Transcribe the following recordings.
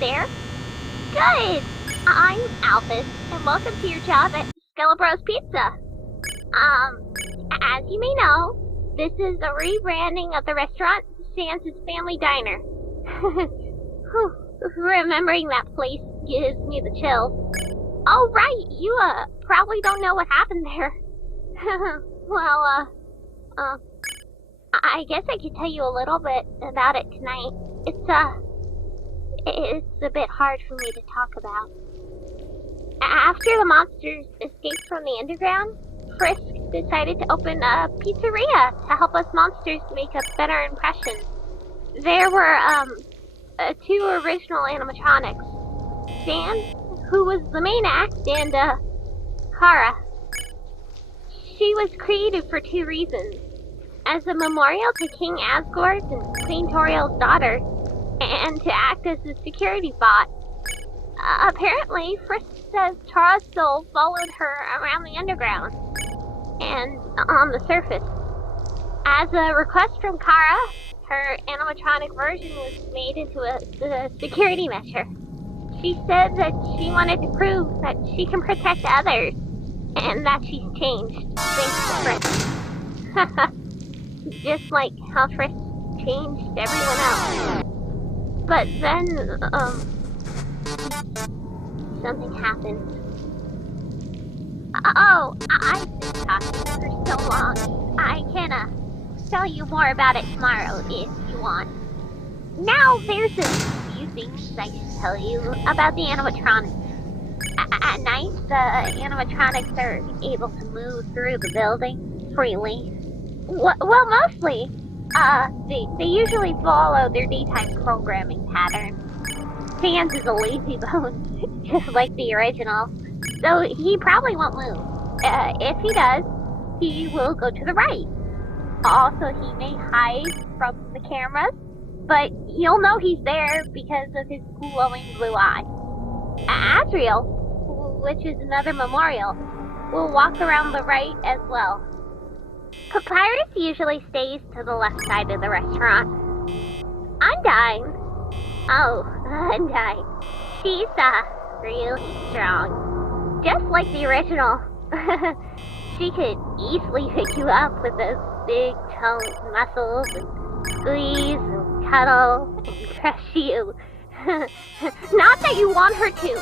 there. Good! I'm Alphys, and welcome to your job at Skelebro's Pizza. As you may know, this is a rebranding of the restaurant Sans' Family Diner. Remembering that place gives me the chills. Oh, right, you, probably don't know what happened there. Well, I guess I could tell you a little bit about it tonight. It's a bit hard for me to talk about. After the monsters escaped from the underground, Frisk decided to open a pizzeria to help us monsters make a better impression. There were, two original animatronics. Stan, who was the main act, and, Kara. She was created for two reasons. As a memorial to King Asgore and Queen Toriel's daughter, and to act as a security bot. Apparently, Frisk says Tara's soul followed her around the underground and on the surface. As a request from Kara, her animatronic version was made into a security measure. She said that she wanted to prove that she can protect others, and that she's changed, thanks to Frisk. Just like how Frisk changed everyone else. But then, something happened. Oh, I've been talking for so long. I can, tell you more about it tomorrow if you want. Now, there's a few things I should tell you about the animatronics. At night, the animatronics are able to move through the building freely. Well, mostly. They usually follow their daytime programming pattern. Sans is a lazy bone, just like the original, so he probably won't move. If he does, he will go to the right. Also, he may hide from the cameras, but you'll know he's there because of his glowing blue eye. Azrael, which is another memorial, will walk around the right as well. Papyrus usually stays to the left side of the restaurant. Undyne. Oh, Undyne. She's, really strong. Just like the original. She could easily pick you up with those big toned muscles and squeeze and cuddle and crush you. Not that you want her to.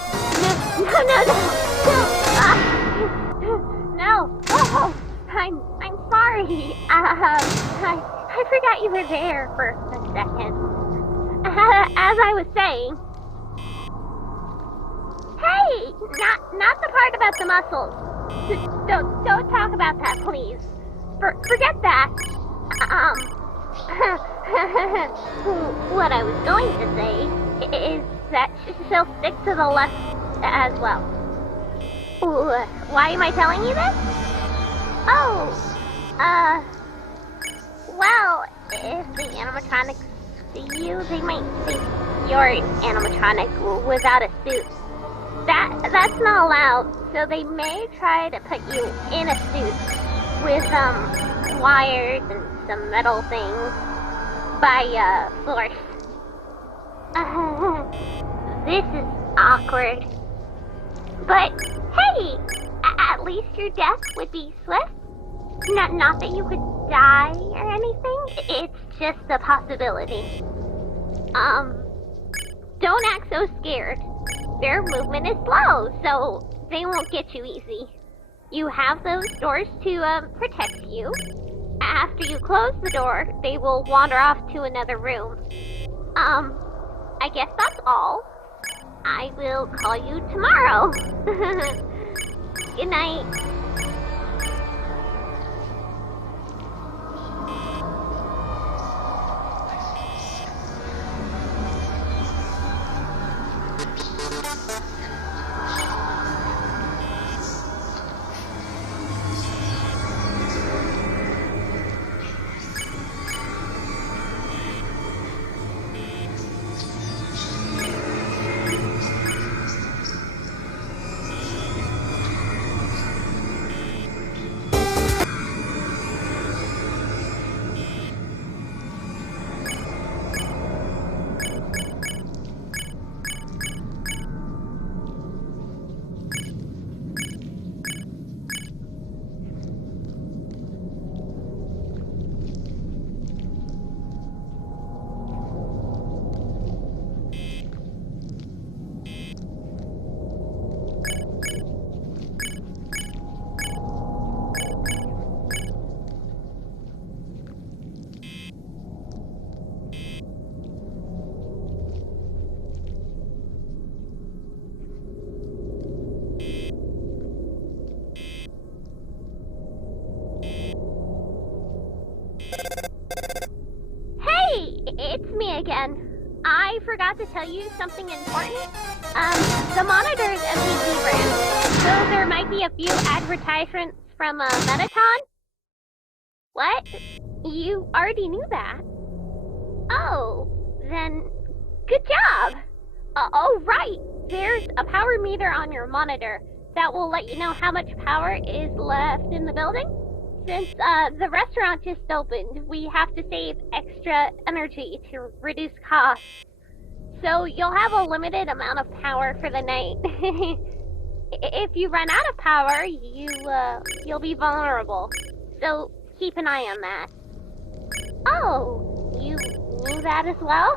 No. No. Oh. I'm sorry. I forgot you were there for a second. As I was saying. Hey, not the part about the muscles. Don't talk about that, please. Forget that. What I was going to say is that she'll stick to the left as well. Why am I telling you this? Oh, well, if the animatronics see you, they might think you're an animatronic without a suit. That's not allowed, so they may try to put you in a suit with, wires and some metal things by, force. This is awkward. But, hey! At least your death would be swift. Not that you could die or anything. It's just a possibility. Don't act so scared. Their movement is slow, so they won't get you easy. You have those doors to, protect you. After you close the door, they will wander off to another room. I guess that's all. I will call you tomorrow. Good night. again. I forgot to tell you something important. The monitor is FNitU brand, so there might be a few advertisements from Metaton. What? You already knew that? Oh, then good job! Oh, right! There's a power meter on your monitor that will let you know how much power is left in the building. Since the restaurant just opened, we have to save extra energy to reduce costs. So you'll have a limited amount of power for the night. If you run out of power, you'll be vulnerable. So keep an eye on that. Oh, you knew that as well?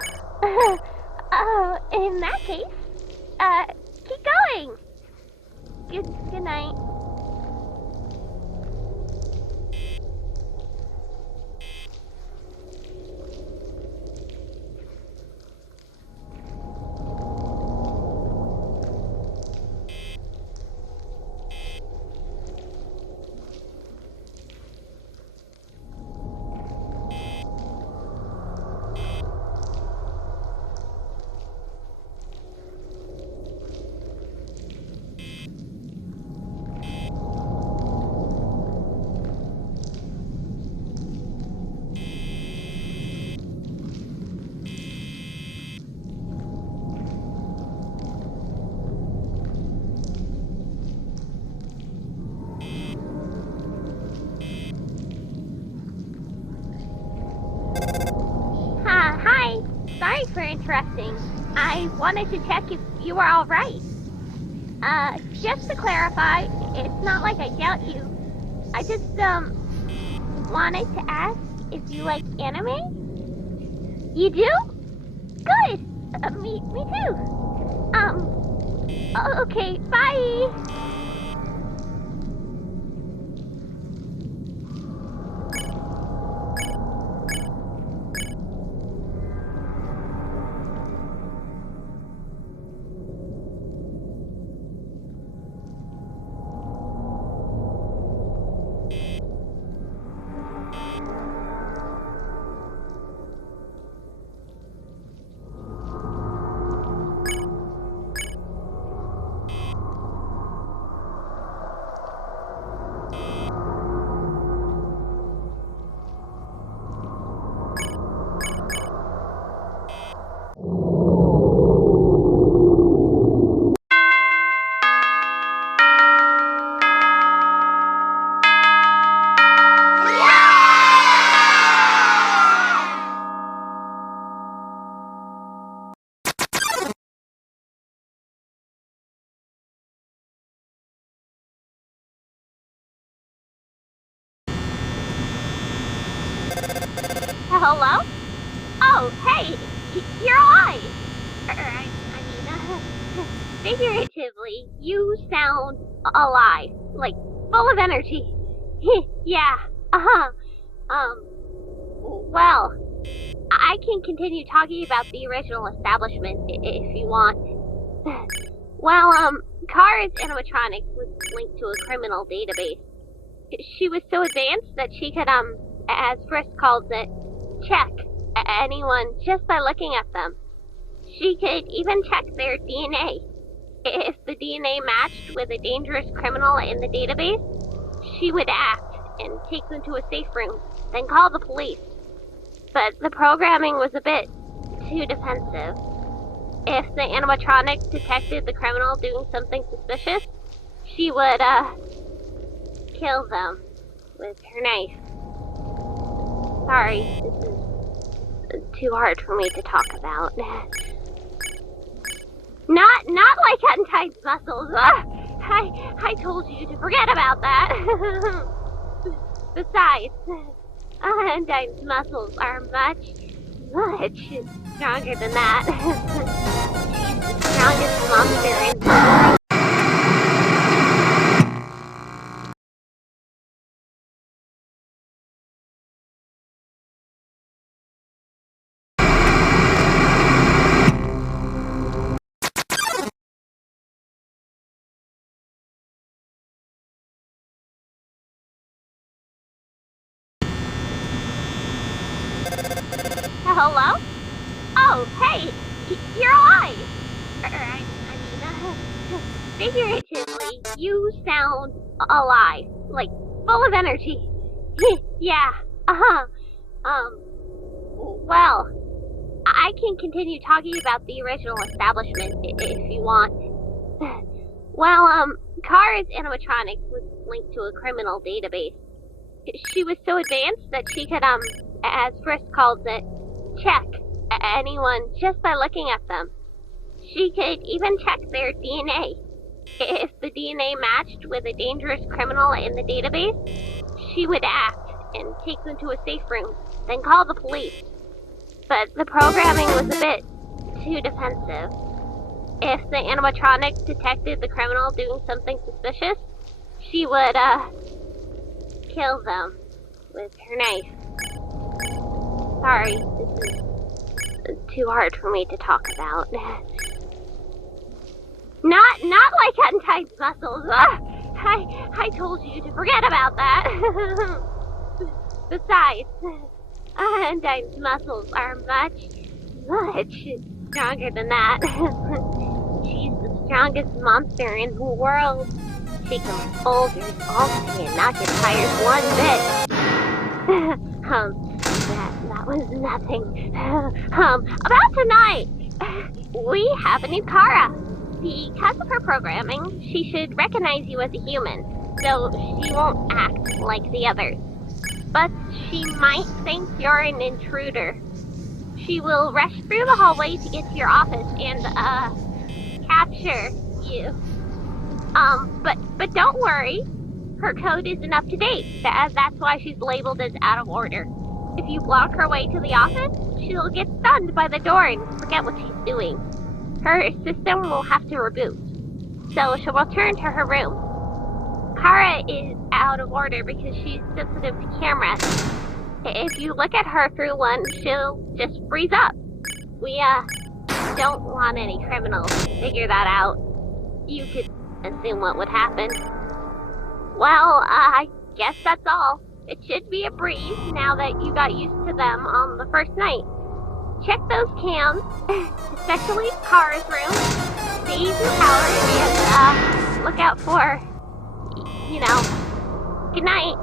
Oh, in that case, keep going. Good night. Hi. Sorry for interrupting. I wanted to check if you were all right. Just to clarify, it's not like I doubt you. I just, wanted to ask if you like anime? You do? Good! Me too. Okay, bye! Hello? Oh, hey! You're alive! Figuratively, you sound alive. Like, full of energy. Yeah, well, I can continue talking about the original establishment if you want. Well, Kara's animatronic was linked to a criminal database. She was so advanced that she could, as Frisk calls it, check anyone just by looking at them. She could even check their DNA. If the DNA matched with a dangerous criminal in the database, she would act and take them to a safe room, then call the police. But the programming was a bit too defensive. If the animatronic detected the criminal doing something suspicious, she would, kill them with her knife. Sorry, this is too hard for me to talk about. Not like Untied's muscles. I told you to forget about that. Besides, Untied's muscles are much stronger than that. She's the strongest monster in the world. Hello? Figuratively, you sound alive, like full of energy. Yeah, uh-huh. Well, I can continue talking about the original establishment if you want. Well, Kara's animatronic was linked to a criminal database. She was so advanced that she could, as Frisk calls it, check anyone just by looking at them. She could even check their DNA. If the DNA matched with a dangerous criminal in the database, she would act and take them to a safe room, then call the police. But the programming was a bit too defensive. If the animatronic detected the criminal doing something suspicious, she would, kill them with her knife. Sorry, this is too hard for me to talk about. Not like Untied's muscles. I told you to forget about that. Besides, Untied's muscles are much stronger than that. She's the strongest monster in the world. She can fold your ballsy and not get tired one bit. That was nothing. About tonight, we have a new Kara. Because of her programming, she should recognize you as a human, so she won't act like the others. But she might think you're an intruder. She will rush through the hallway to get to your office and, capture you. But don't worry. Her code isn't up to date. That's why she's labeled as out of order. If you block her way to the office, she'll get stunned by the door and forget what she's doing. Her system will have to reboot, so she'll return to her room. Kara is out of order because she's sensitive to cameras. If you look at her through one, she'll just freeze up. We, don't want any criminals to figure that out. You could assume what would happen. Well, I guess that's all. It should be a breeze now that you got used to them on the first night. Check those cams, especially Kara's room. Stay powered and, look out for, good night.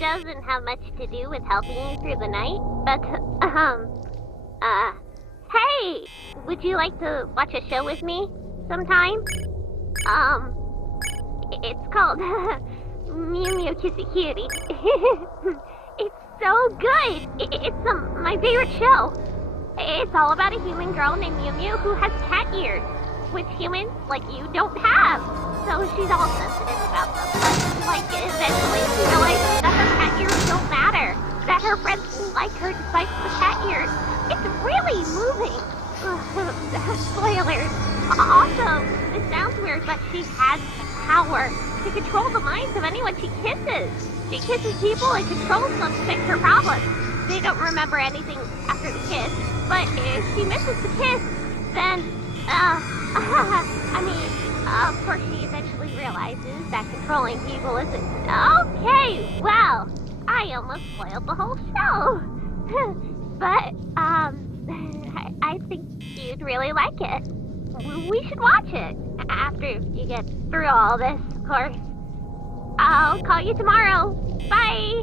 Doesn't have much to do with helping you through the night, but, hey! Would you like to watch a show with me sometime? It's called, Mew Mew Kissy Cutie. It's so good! It's, my favorite show. It's all about a human girl named Mew Mew who has cat ears, which humans like you don't have. So she's all sensitive about them. But, eventually she realizes that her cat ears don't matter. That her friends like her despite the cat ears. It's really moving. Spoilers. Also, this sounds weird, but she has power to control the minds of anyone she kisses. She kisses people and controls them to fix her problems. They don't remember anything after the kiss, but if she misses the kiss, then, of course she eventually realizes that controlling people isn't... Okay, well, I almost spoiled the whole show. But, you'd really like it. We should watch it after you get through all this, of course. I'll call you tomorrow. Bye!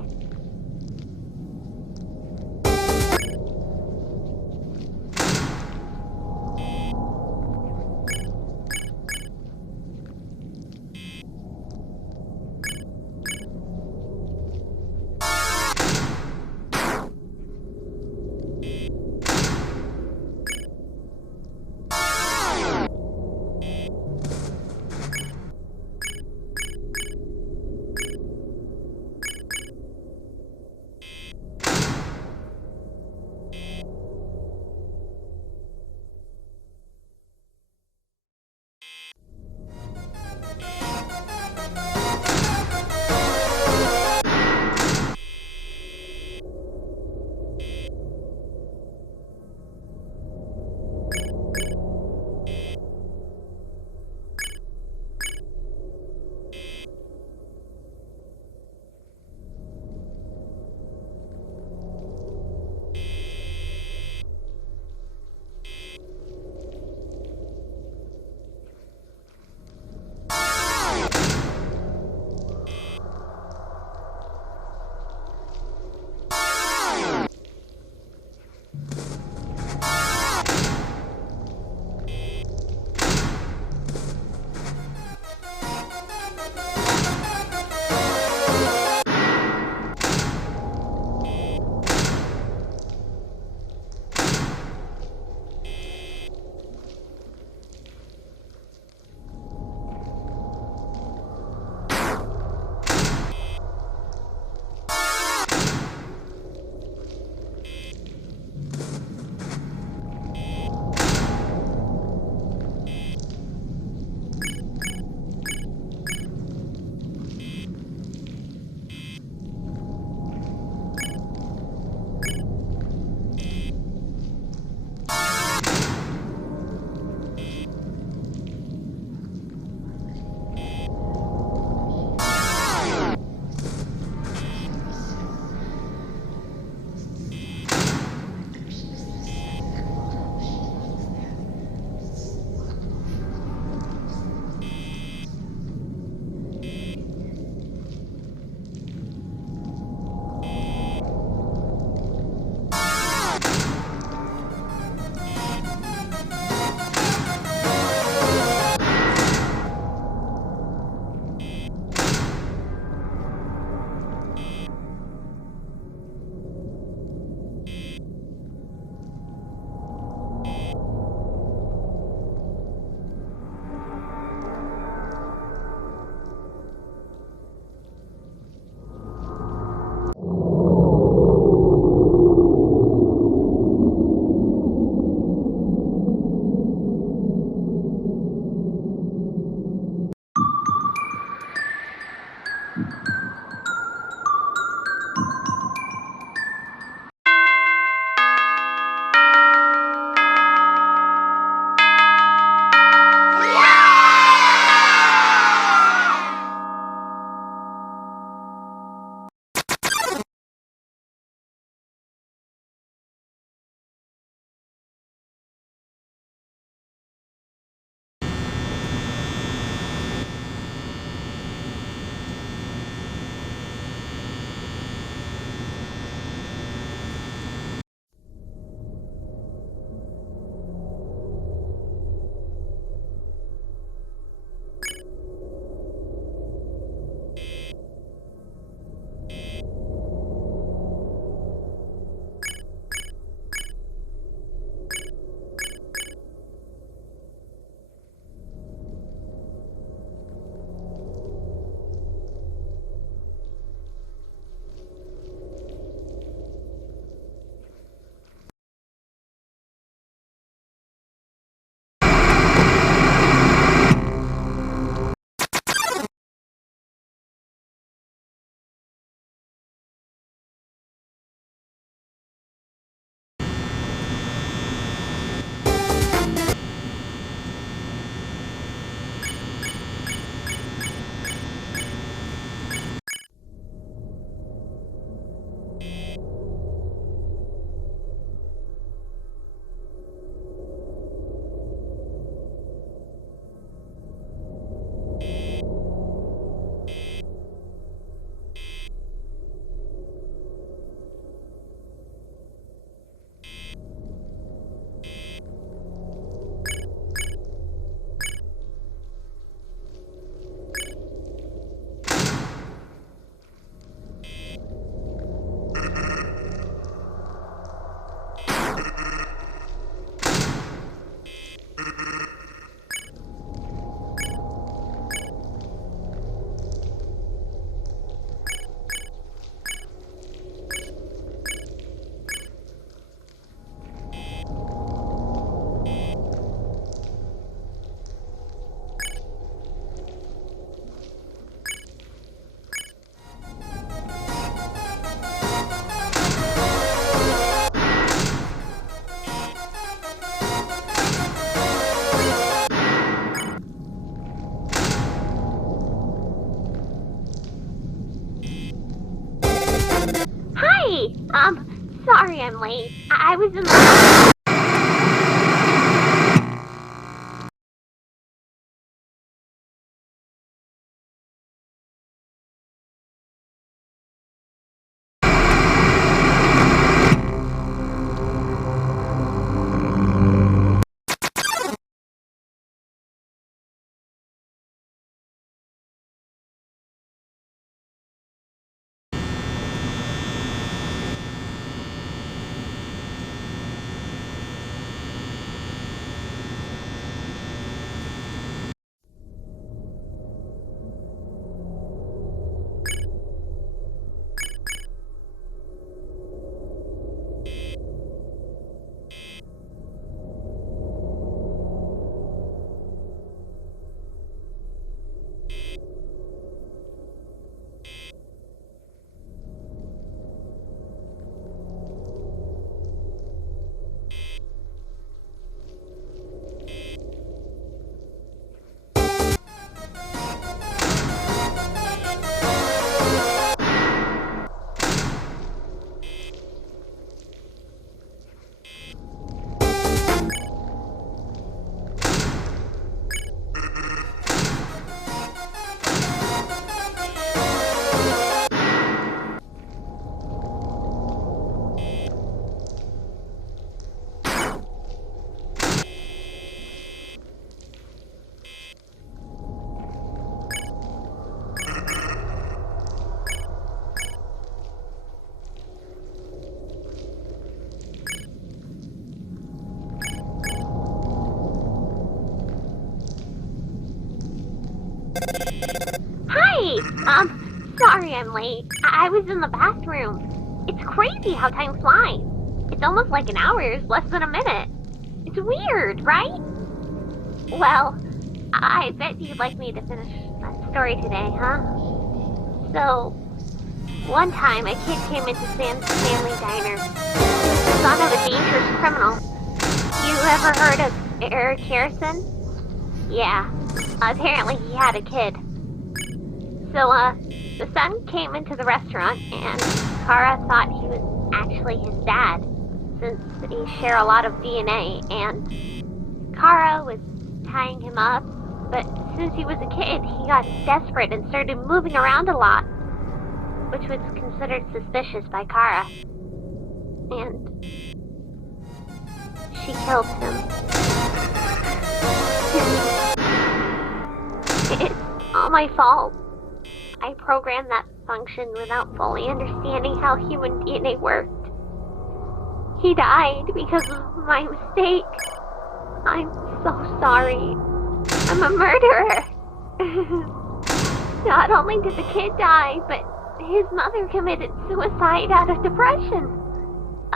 was in the... Hi! Sorry I'm late. I was in the bathroom. It's crazy how time flies. It's almost like an hour is less than a minute. It's weird, right? Well, I bet you'd like me to finish that story today, huh? So, one time a kid came into Sam's family diner. He was the son of a dangerous criminal. You ever heard of Eric Harrison? Yeah, apparently he had a kid. So, the son came into the restaurant, and Kara thought he was actually his dad, since they share a lot of DNA, and Kara was tying him up, but since he was a kid, he got desperate and started moving around a lot, which was considered suspicious by Kara. And she killed him. It's all my fault. I programmed that function without fully understanding how human DNA worked. He died because of my mistake. I'm so sorry. I'm a murderer. Not only did the kid die, but his mother committed suicide out of depression.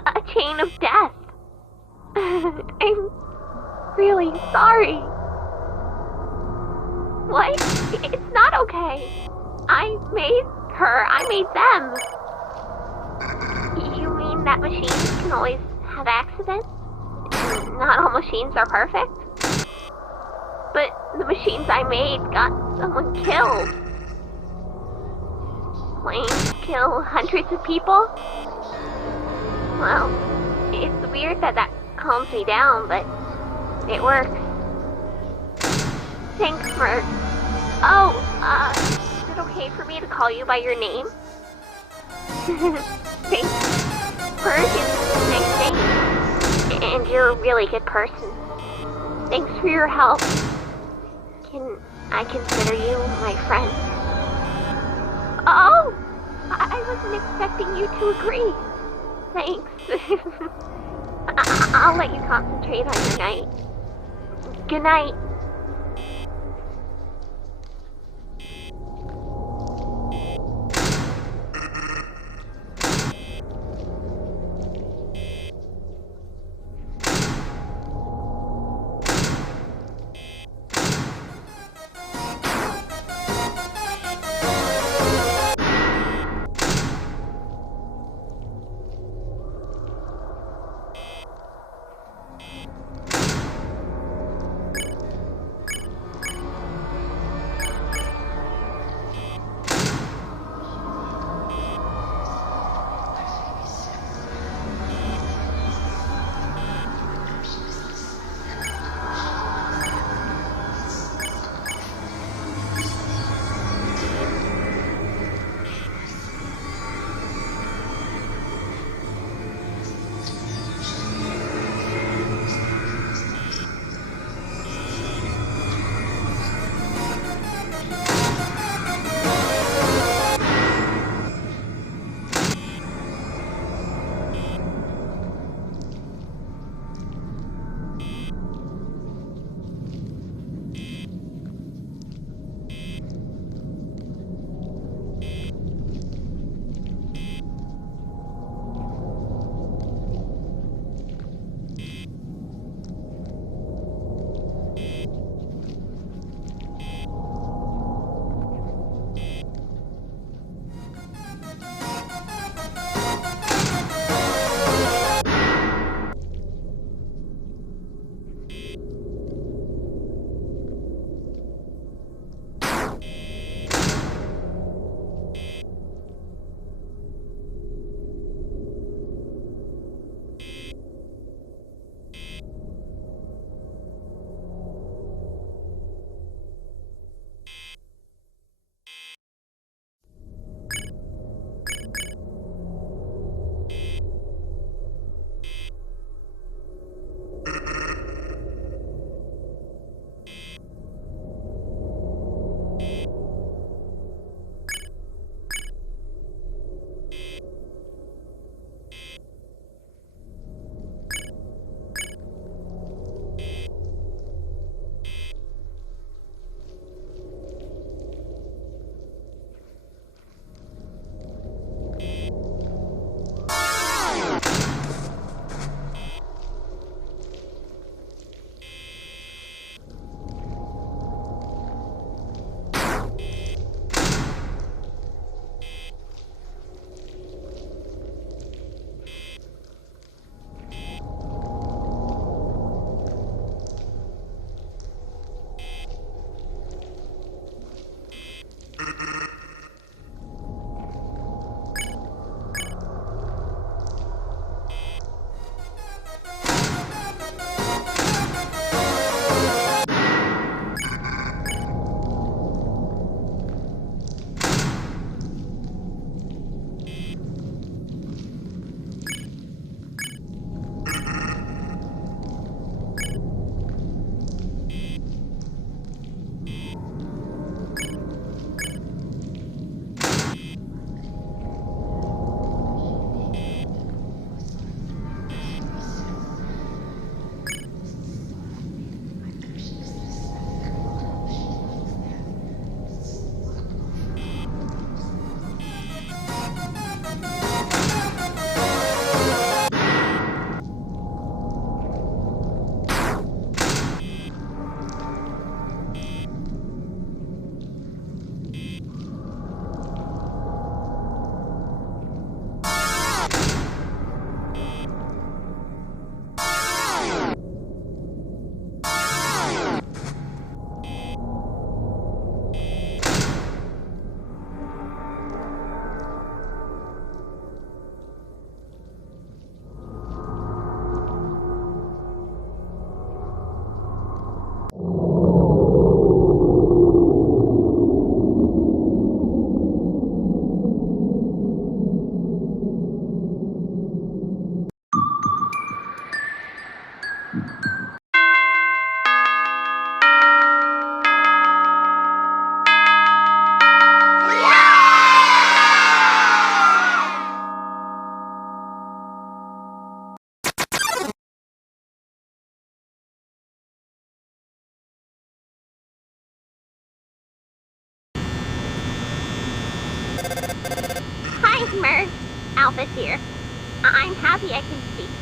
A chain of death. I'm really sorry. What? It's not okay. I made her. I made them. You mean that machines can always have accidents? Not all machines are perfect? But the machines I made got someone killed. Planes kill hundreds of people? Well, it's weird that calms me down, but it works. Thanks, Merc. Oh, is it okay for me to call you by your name? Thanks. Merc is a nice name. And you're a really good person. Thanks for your help. Can I consider you my friend? Oh! I wasn't expecting you to agree. Thanks. I'll let you concentrate on your night. Good night.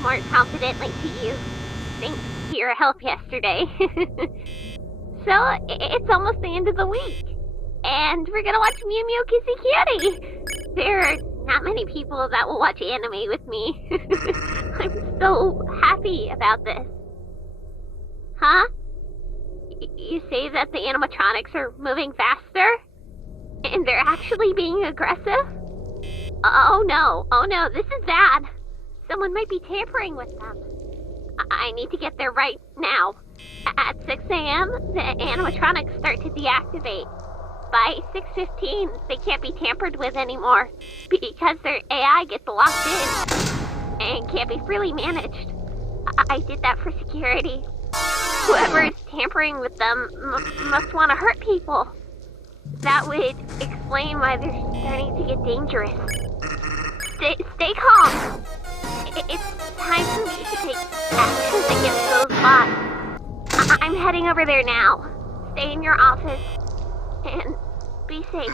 more confidently to you, thanks to your help yesterday. So, it's almost the end of the week, and we're gonna watch Mew Mew Kissy Kitty! There are not many people that will watch anime with me. I'm so happy about this. Huh? You say that the animatronics are moving faster? And they're actually being aggressive? Oh no, this is bad. Someone might be tampering with them. I need to get there right now. At 6 a.m., the animatronics start to deactivate. By 6:15, they can't be tampered with anymore because their AI gets locked in and can't be freely managed. I did that for security. Whoever is tampering with them must want to hurt people. That would explain why they're starting to get dangerous. Stay calm. It's time for me to take action against those bots. I'm heading over there now. Stay in your office and be safe.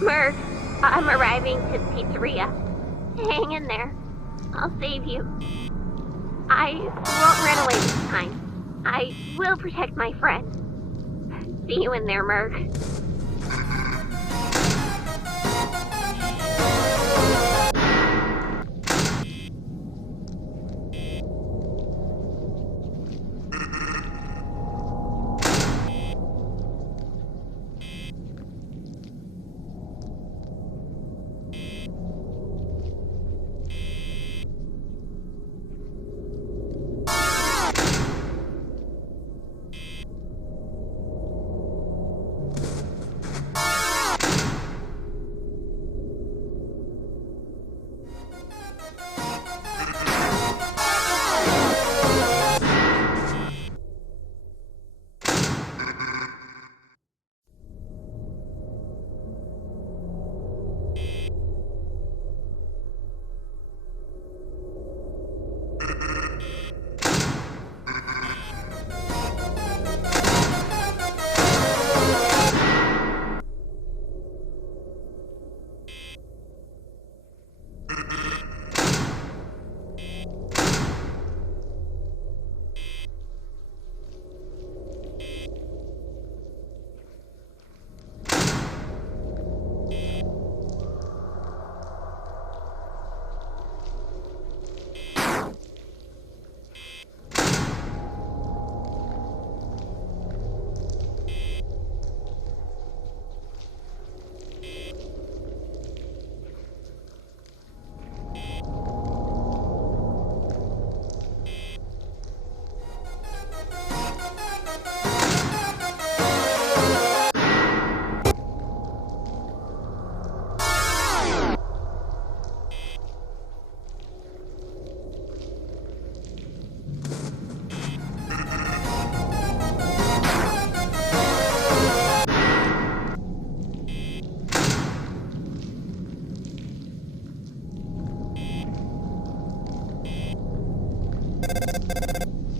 Merc, I'm arriving to the pizzeria. Hang in there. I'll save you. I won't run away this time. I will protect my friend. See you in there, Merc.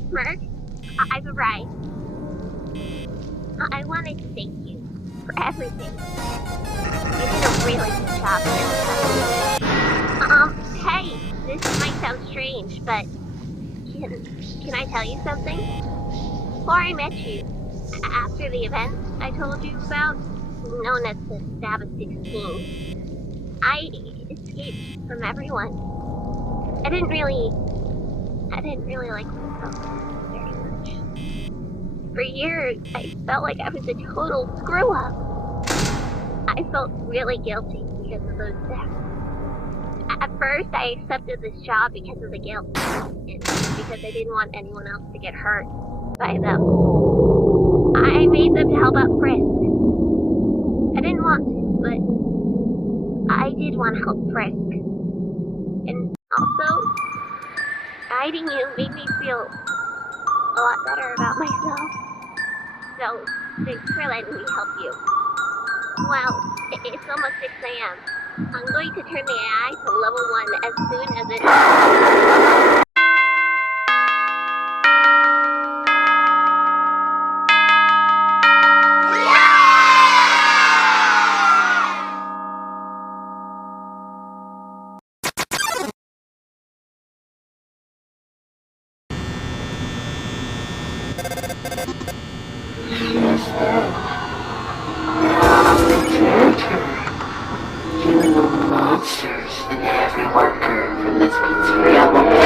Merc, I've arrived. I wanted to thank you for everything. You did a really good job here. Hey, this might sound strange, but can I tell you something? Before I met you, after the event I told you about, known as the Stab of 16, I escaped from everyone. I didn't really like myself very much. For years, I felt like I was a total screw-up. I felt really guilty because of those deaths. At first, I accepted this job because of the guilt, and because I didn't want anyone else to get hurt by them. I made them to help out Frisk. I didn't want to, but I did want to help Frisk. And also, guiding you made me feel a lot better about myself. So, thanks for letting me help you. Well, it's almost 6 a.m. I'm going to turn the AI to level 1 as soon as it... Monsters and every worker from this pizzeria will